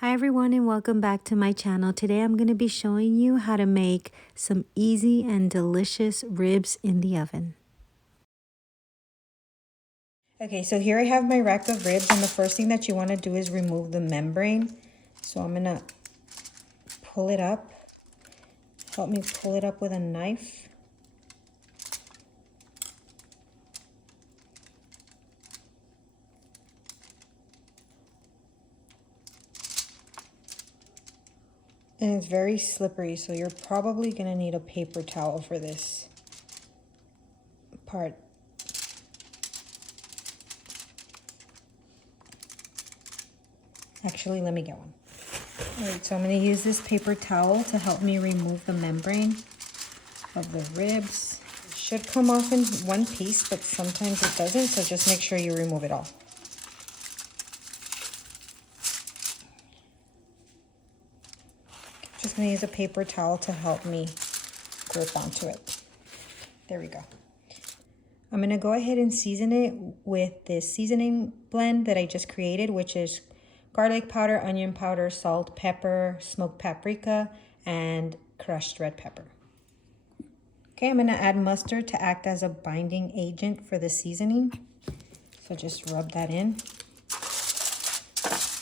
Hi everyone and welcome back to my channel. Today I'm going to be showing you how to make some easy and delicious ribs in the oven. Okay, so here I have my rack of ribs, and the first thing that you want to do is remove the membrane. So I'm going to pull it up. Help me pull it up with a knife. And it's very slippery, so you're probably going to need a paper towel for this part. Actually, let me get one. Alright, so I'm going to use this paper towel to help me remove the membrane of the ribs. It should come off in one piece, but sometimes it doesn't, so just make sure you remove it all. Just going to use a paper towel to help me grip onto it. There we go. I'm going to go ahead and season it with this seasoning blend that I just created, which is garlic powder, onion powder, salt, pepper, smoked paprika, and crushed red pepper. Okay, I'm going to add mustard to act as a binding agent for the seasoning. So just rub that in.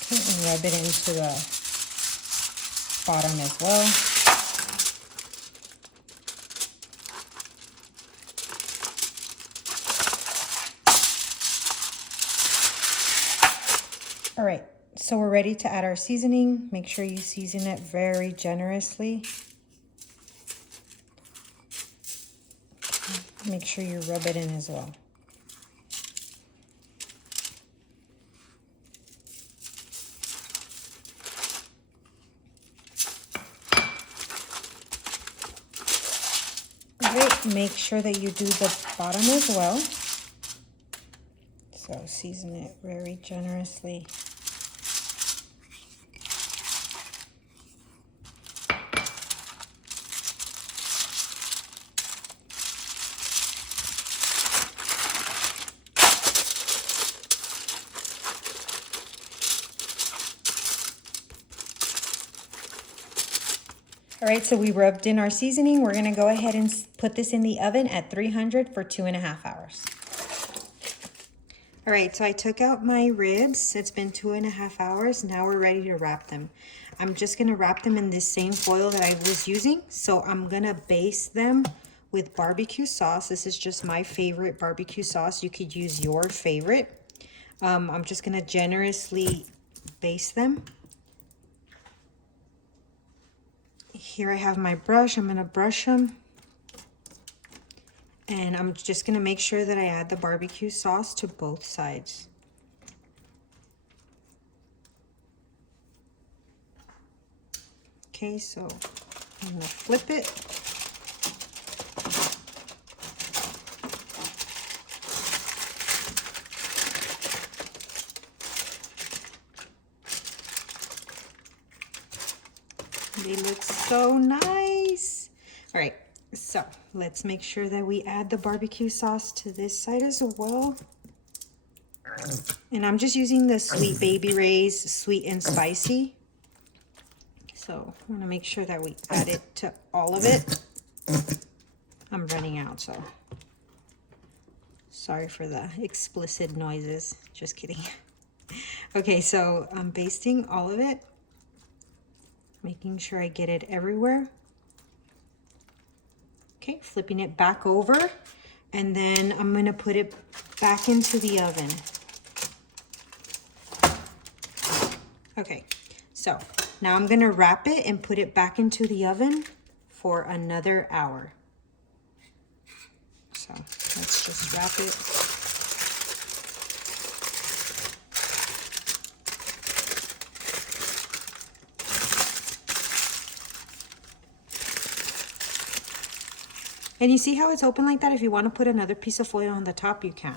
Okay, and rub it into the bottom as well. All right, so we're ready to add our seasoning. Make sure you season it very generously. Make sure you rub it in as well. All right, make sure that you do the bottom as well. So season it very generously. All right, so we rubbed in our seasoning. We're gonna go ahead and put this in the oven at 300 for 2.5 hours. All right, so I took out my ribs. It's been 2.5 hours. Now we're ready to wrap them. I'm just gonna wrap them in this same foil that I was using. So I'm gonna baste them with barbecue sauce. This is just my favorite barbecue sauce. You could use your favorite. I'm just gonna generously baste them. Here I have my brush. I'm gonna brush them. And I'm just gonna make sure that I add the barbecue sauce to both sides. Okay, so I'm gonna flip it. They look so nice. All right, so let's make sure that we add the barbecue sauce to this side as well. And I'm just using the Sweet Baby Ray's sweet and spicy. So I want to make sure that we add it to all of it. I'm running out, so sorry for the explicit noises. Just kidding. Okay, so I'm basting all of it, making sure I get it everywhere. Okay, flipping it back over, and then I'm gonna put it back into the oven. Okay, so now I'm gonna wrap it and put it back into the oven for another hour. So let's just wrap it. And you see how it's open like that? If you want to put another piece of foil on the top, you can.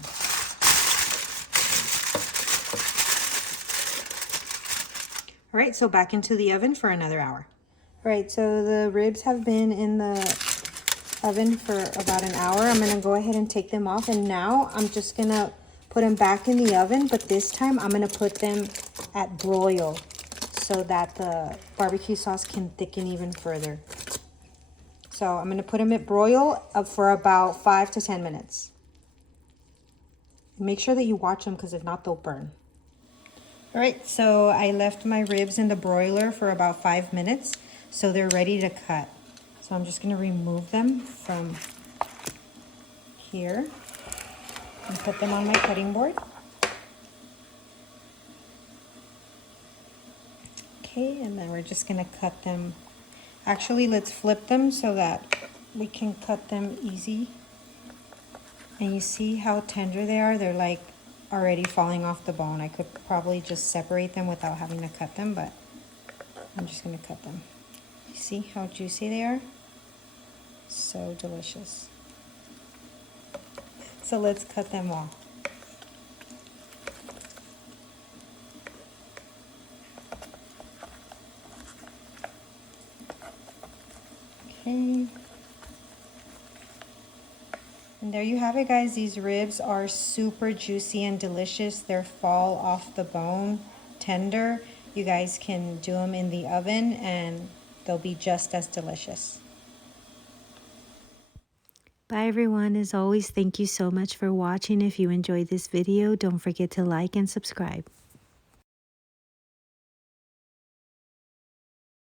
All right, so back into the oven for another hour. All right, so the ribs have been in the oven for about an hour. I'm gonna go ahead and take them off, and now I'm just gonna put them back in the oven, but this time I'm gonna put them at broil. so that the barbecue sauce can thicken even further. So I'm going to put them at broil for about 5 to 10 minutes. Make sure that you watch them because if not, they'll burn. All right, so I left my ribs in the broiler for about 5 minutes, so they're ready to cut. So I'm just going to remove them from here and put them on my cutting board. Okay, and then we're just going to cut them. Actually, let's flip them so that we can cut them easy. And you see how tender they are? They're like already falling off the bone. I could probably just separate them without having to cut them, but I'm just going to cut them. You see how juicy they are? So delicious. So let's cut them all. Okay. And there you have it, guys. These ribs are super juicy and delicious. They're fall off the bone, tender. You guys can do them in the oven and they'll be just as delicious. Bye everyone. As always, thank you so much for watching. If you enjoyed this video, don't forget to like and subscribe.